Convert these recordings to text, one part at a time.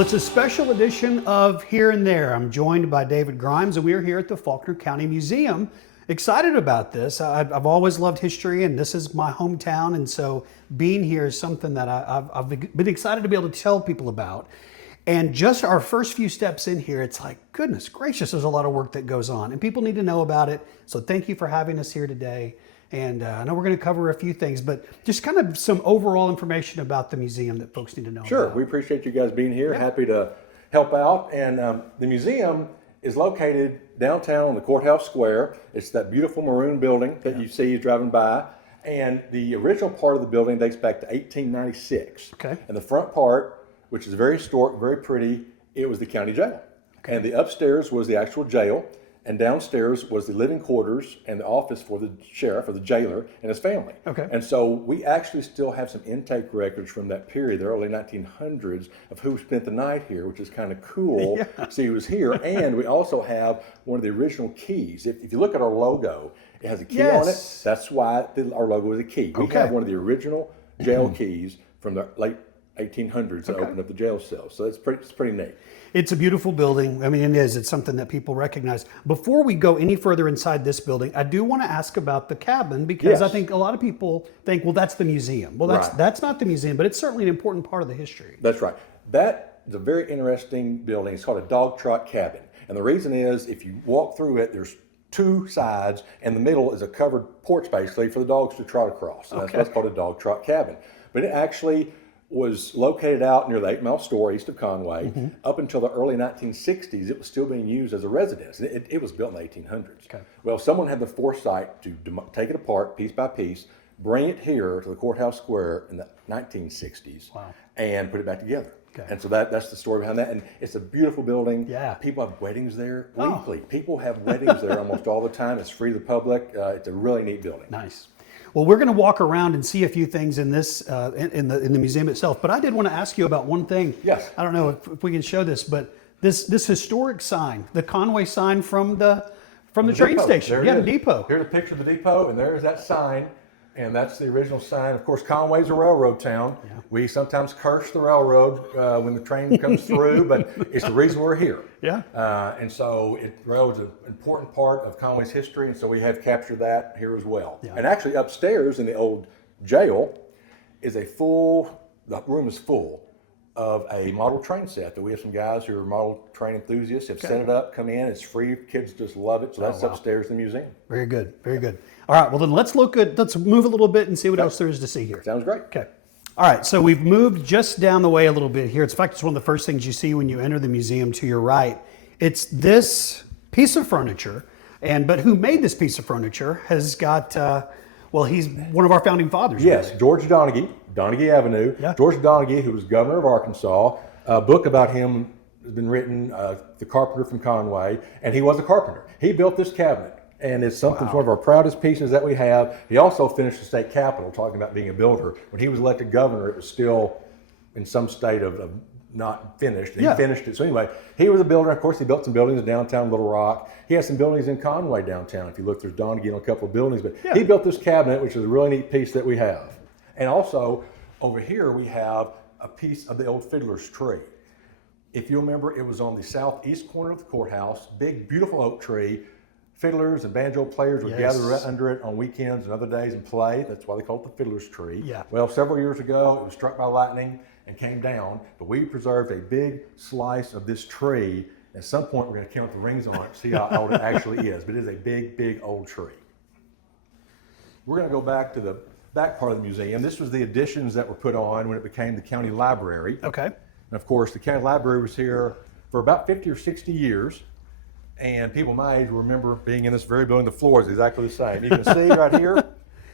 Well, it's a special edition of Here and There. I'm joined by David Grimes, and we are here at the Faulkner County Museum. Excited about this. I've always loved history, and this is my hometown, and so being here is something that I've been excited to be able to tell people about. And just our first few steps in here, it's like, goodness gracious, there's a lot of work that goes on, and people need to know about it. So thank you for having us here today. And I know we're going to cover a few things, but just kind of some overall information about the museum that folks need to know Sure, about. we appreciate you guys being here. Yeah. Happy to help out. And the museum is located downtown on the Courthouse Square. It's that beautiful maroon building that you see driving by. And the original part of the building dates back to 1896. Okay. And the front part, which is very historic, very pretty, it was the county jail. Okay. And the upstairs was the actual jail. And downstairs was the living quarters and the office for the sheriff or the jailer and his family. Okay. And so we actually still have some intake records from that period, the early 1900s, of who spent the night here, which is kind of cool. Yeah. See who was here. And we also have one of the original keys. If you look at our logo, it has a key on it. Yes. That's why our logo is a key. We Okay. have one of the original jail keys from the late 1800s that opened up the jail cell. So it's pretty neat. It's a beautiful building. I mean, it is. It's something that people recognize. Before we go any further inside this building, I do want to ask about the cabin because I Yes. think a lot of people think, well, that's the museum. Well, Right. that's not the museum, but it's certainly an important part of the history. That's right. That is a very interesting building. It's called a dog trot cabin. And the reason is if you walk through it, there's two sides, and the middle is a covered porch basically for the dogs to trot across. And that's what's called a dog trot cabin. But it actually was located out near the 8 Mile Store east of Conway. Up until the early 1960s, it was still being used as a residence. It was built in the 1800s. Okay. Well, someone had the foresight to take it apart piece by piece, bring it here to the Courthouse Square in the 1960s, and put it back together. Okay. And so that's the story behind that. And it's a beautiful building. Yeah. People have weddings there weekly. People have weddings there almost all the time. It's free to the public. It's a really neat building. Nice. Well, we're going to walk around and see a few things in this in the museum itself. But I did want to ask you about one thing. Yes. I don't know if we can show this, but this historic sign, the Conway sign from the train depot. station. There it Yeah, the is. depot. Here's a picture of the depot, and there's that sign. And that's the original sign. Of course, Conway's a railroad town. Yeah. We sometimes curse the railroad when the train comes through, but it's the reason we're here. Yeah. And so railroad's an important part of Conway's history, and so we have captured that here as well. Yeah. And actually upstairs in the old jail is the room is full of a model train set that we have some guys who are model train enthusiasts have set it up, come in, it's free, kids just love it. So that's upstairs in the museum. Very good. Very good. All right. Well, then let's move a little bit and see what else there is to see here. Sounds great. Okay. All right. So we've moved just down the way a little bit here. In fact, it's one of the first things you see when you enter the museum to your right. It's this piece of furniture. But who made this piece of furniture has got, he's one of our founding fathers. Yes, really. George Donaghy Avenue. Yeah. George Donaghy, who was governor of Arkansas. A book about him has been written, The Carpenter from Conway, and he was a carpenter. He built this cabinet, and it's something, it's one of our proudest pieces that we have. He also finished the state capitol, talking about being a builder. When he was elected governor, it was still in some state of not finished. He finished it. So anyway, he was a builder. Of course, he built some buildings in downtown Little Rock. He has some buildings in Conway downtown. If you look, there's Donaghy in a couple of buildings. But he built this cabinet, which is a really neat piece that we have. And also, over here, we have a piece of the old fiddler's tree. If you remember, it was on the southeast corner of the courthouse, big, beautiful oak tree. Fiddlers and banjo players would gather right under it on weekends and other days and play. That's why they call it the fiddler's tree. Yeah. Well, several years ago, it was struck by lightning and came down, but we preserved a big slice of this tree. At some point, we're going to count the rings on it, see how old it actually is, but it is a big, big old tree. We're going to go back to the back part of the museum. This was the additions that were put on when it became the county library. Okay. And of course, the county library was here for about 50 or 60 years. And people my age will remember being in this very building. The floor is exactly the same. You can see right here,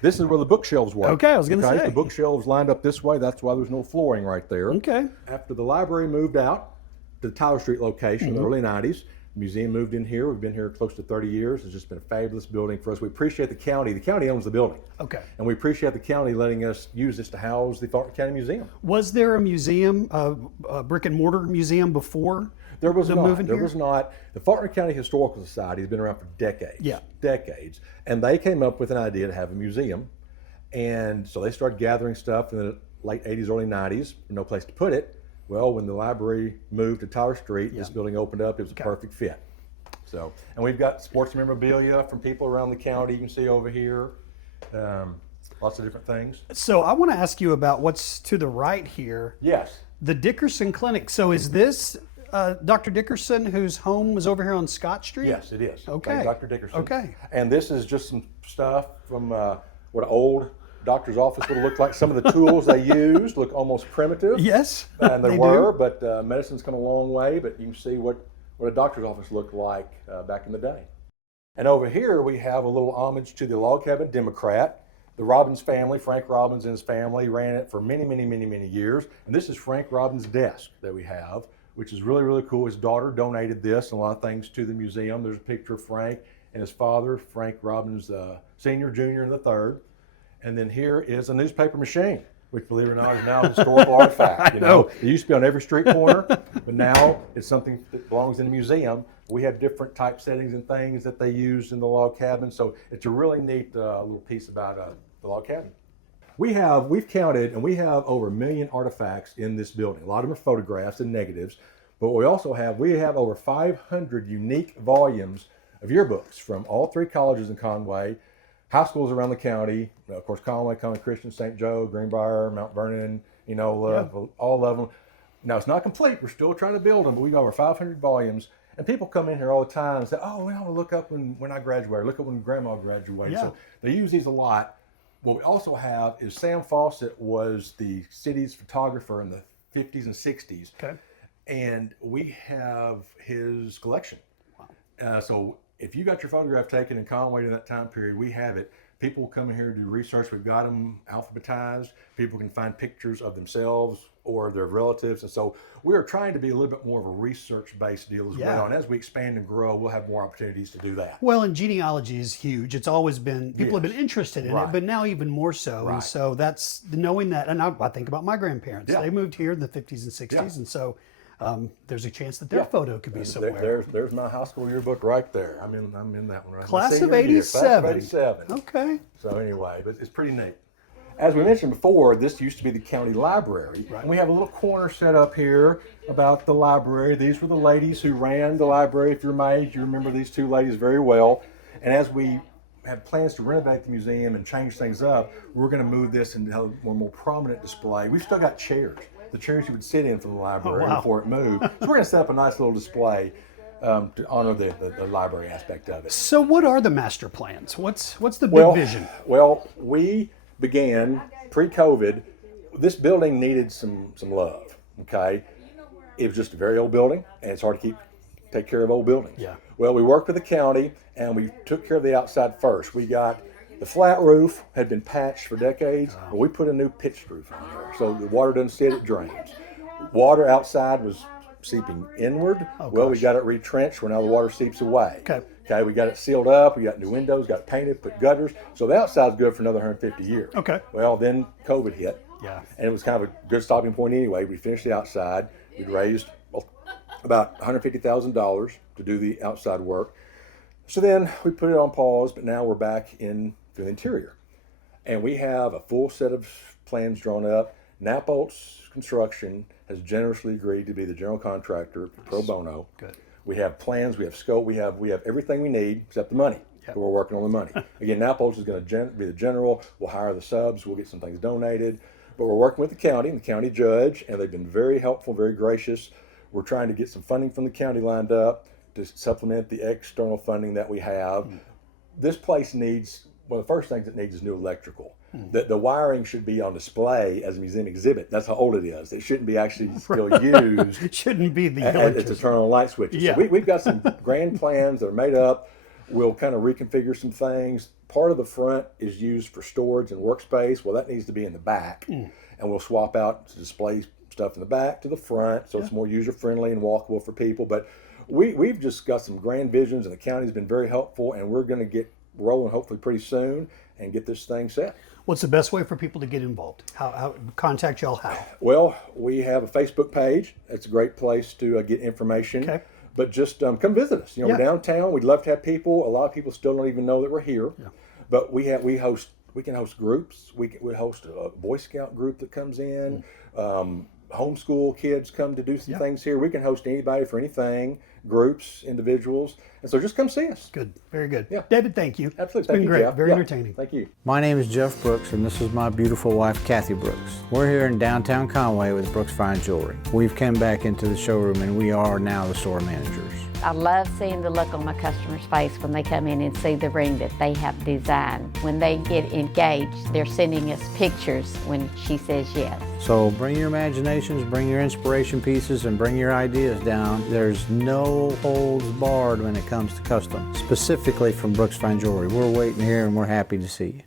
this is where the bookshelves were. Okay, I was going to say. The bookshelves lined up this way. That's why there's no flooring right there. Okay. After the library moved out to the Tyler Street location in the early 90s, the museum moved in here. We've been here close to 30 years. It's just been a fabulous building for us. We appreciate the county. The county owns the building. Okay. And we appreciate the county letting us use this to house the Faulkner County Museum. Was there a museum, a brick and mortar museum before? There was not. There was not. The Faulkner County Historical Society has been around for decades. Yeah. Decades. And they came up with an idea to have a museum. And so they started gathering stuff in the late 80s, early 90s, no place to put it. Well, when the library moved to Tyler Street, this building opened up. It was a perfect fit. So, and we've got sports memorabilia from people around the county. You can see over here, lots of different things. So I want to ask you about what's to the right here. Yes. The Dickerson Clinic. So is this Dr. Dickerson, whose home was over here on Scott Street? Yes, it is. Okay. Thank Dr. Dickerson. Okay. And this is just some stuff from what an old doctor's office would have looked like. Some of the tools they used look almost primitive. Yes, And they they were, do. but medicine's come a long way. But you can see what a doctor's office looked like back in the day. And over here we have a little homage to the Log Cabin Democrat. The Robbins family, Frank Robbins and his family, ran it for many, many, many, many years. And this is Frank Robbins' desk that we have, which is really, really cool. His daughter donated this and a lot of things to the museum. There's a picture of Frank and his father, Frank Robbins, Senior, Junior, and the third. And then here is a newspaper machine, which, believe it or not, is now a historical artifact. You know, it used to be on every street corner, but now it's something that belongs in a museum. We have different typesettings and things that they used in the log cabin, so it's a really neat little piece about the log cabin. We've counted, and we have over 1 million artifacts in this building. A lot of them are photographs and negatives, but we have over 500 unique volumes of yearbooks from all 3 colleges in Conway, high schools around the county, of course, Conway, Conway Christian, St. Joe, Greenbrier, Mount Vernon, all of them. Now, it's not complete. We're still trying to build them, but we've got over 500 volumes. And people come in here all the time and say, oh, we want to look up when I graduated, look up when Grandma graduated. Yeah. So they use these a lot. What we also have is Sam Fawcett was the city's photographer in the 50s and 60s. Okay. And we have his collection. Wow. So if you got your photograph taken in Conway in that time period, we have it. People will come in here to do research. We've got them alphabetized. People can find pictures of themselves or their relatives. And so we are trying to be a little bit more of a research-based deal as well. And as we expand and grow, we'll have more opportunities to do that. Well, and genealogy is huge. It's always been, people have been interested in it, but now even more so. And so that's knowing that, and I think about my grandparents. They moved here in the 50s and 60s, and so there's a chance that their photo could be somewhere. There's my high school yearbook right there. I'm in that one right now. Class of 87. Class of 87. Okay. So anyway, but it's pretty neat. As we mentioned before, this used to be the county library. Right. And we have a little corner set up here about the library. These were the ladies who ran the library. If you're my age, you remember these 2 ladies very well. And as we have plans to renovate the museum and change things up, we're going to move this into a more prominent display. We've still got chairs. The chairs you would sit in for the library before it moved. So we're going to set up a nice little display to honor the library aspect of it. So what are the master plans? What's the big vision? Well, we began pre-COVID. This building needed some love, okay? It was just a very old building, and it's hard to take care of old buildings. Yeah. Well, we worked with the county, and we took care of the outside first. We got the flat roof had been patched for decades, and we put a new pitched roof on there, so the water doesn't sit, it drains. Water outside was seeping inward. Well, we got it retrenched where now the water seeps away. Okay, we got it sealed up, we got new windows, got it painted, put gutters, so the outside's good for another 150 years. Okay. Well, then COVID hit, and it was kind of a good stopping point anyway. We finished the outside. We'd raised about $150,000 to do the outside work. So then we put it on pause, but now we're back in the interior. And we have a full set of plans drawn up. Napoltz Construction has generously agreed to be the general contractor pro bono. Good. We have plans, we have scope, we have everything we need except the money. So we're working on the money. Again, Napoltz is going to be the general. We'll hire the subs. We'll get some things donated. But we're working with the county and the county judge, and they've been very helpful, very gracious. We're trying to get some funding from the county lined up to supplement the external funding that we have. This place needs, one of the first things it needs is new electrical. The wiring should be on display as a museum exhibit. That's how old it is. It shouldn't be actually still used. It shouldn't be the It's to turn on light switches. Yeah. So we've got some grand plans that are made up. We'll kind of reconfigure some things. Part of the front is used for storage and workspace. Well, that needs to be in the back. And we'll swap out to display stuff in the back to the front so it's more user-friendly and walkable for people. But we've just got some grand visions, and the county's been very helpful, and we're going to get rolling hopefully pretty soon and get this thing set. What's the best way for people to get involved? How contact y'all? How? Well, we have a Facebook page. It's a great place to get information. Okay. But just come visit us. We're downtown. We'd love to have people. A lot of people still don't even know that we're here. But we can host groups. We host a Boy Scout group that comes in. homeschool kids come to do some things here. We can host anybody for anything, groups, individuals. And so just come see us. Good. Very good. Yeah. David, thank you. Absolutely. It's been great. Very entertaining. Thank you. My name is Jeff Brooks, and this is my beautiful wife, Kathy Brooks. We're here in downtown Conway with Brooks Fine Jewelry. We've come back into the showroom, and we are now the store managers. I love seeing the look on my customer's face when they come in and see the ring that they have designed. When they get engaged, they're sending us pictures when she says yes. So bring your imaginations, bring your inspiration pieces, and bring your ideas down. There's no holds barred when it comes to custom, specifically from Brooks Fine Jewelry. We're waiting here and we're happy to see you.